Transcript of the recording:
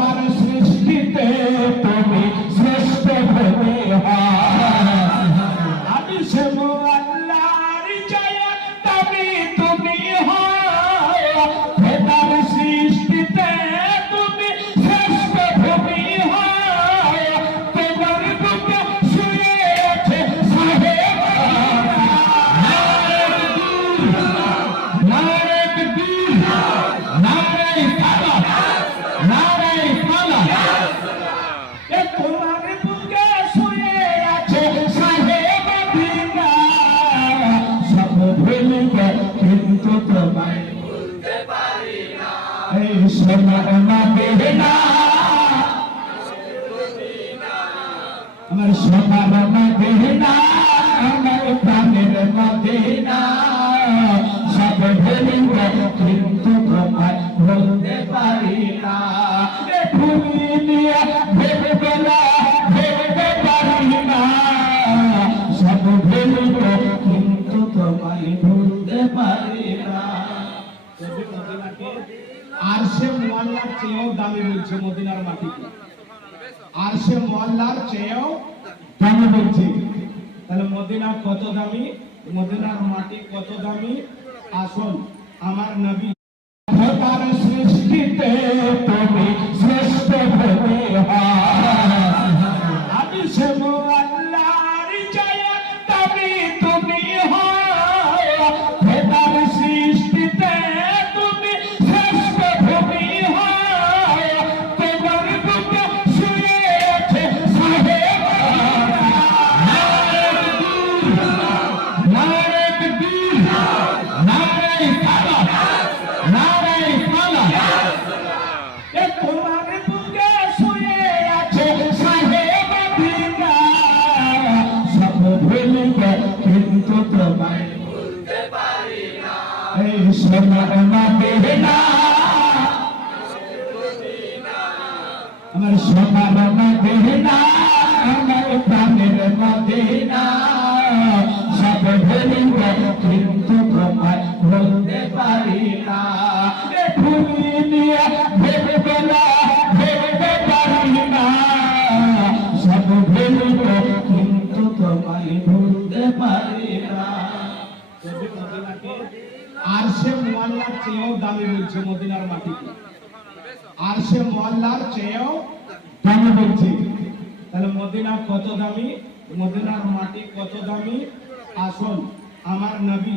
তার সৃষ্টিতে তুমি শ্রেষ্ঠ ভূমি আমি সে আল্লাহর চায়া তবে তুমি হয় তার সৃষ্টিতে তুমি শ্রেষ্ঠ ভূমি হয় তোমার বুকে শুয়ে আছে সাহেব নারে তকবীর নারে সালাত নারে সালাত তোমার বুকে শুয়ে আছে সাহেব বিনা সব ভুলে কিন্তু তোমায় ভুলতে পারি না এই সোনার মদিনা আমার সোনার মদিনা আমার প্রাণের মদিনা সব ভুলে কিন্তু তোমায় ভুলতে পারি না ভুলি নিয়ে ভেবে না ভেবে পারি না সব ভুলে কিন্তু তোমায় ভুলতে পারি না আর সে মোয়াল্লার চেয়েও দামি বলছে মদিনার মাটিকে আর সে মোয়াল্লার চেয়েও দামি বলছে তাহলে মদিনা কত দামি মদিনার মাটি কত দামি আসল আমার নবী তার সৃষ্টিতে তুমি শ্রেষ্ঠ ভূমি আমি সে আল্লাহর চায়া তবে তুমি হয় তার সৃষ্টিতে তুমি শ্রেষ্ঠ ভূমি হয় তোমার বুকে শুয়ে আছে সাহেব নারে তকবীর নারে সালাত নারে সালাত তোমার বুকে শুয়ে আছে সাহেব বিনা সব ভুলে কিন্তু তোমায় ভুলতে পারি না এই সোনার মদিনা আমার সোনার মদিনা আমার প্রাণের মদিনা সব ভুলে কিন্তু তোমায় ভুলতে পারি না ভুলি নিয়ে ভেবে না ভেবে পারি না সব ভুলে কিন্তু তোমায় ভুলতে পারি না আর সে মোয়াল্লার চেয়েও দামি বলছে মদিনার মাটিকে আর সে মোয়াল্লার চেয়েও দামি বলছে তাহলে মদিনা কত দামি মদিনার মাটি কত দামি আসল আমার নবী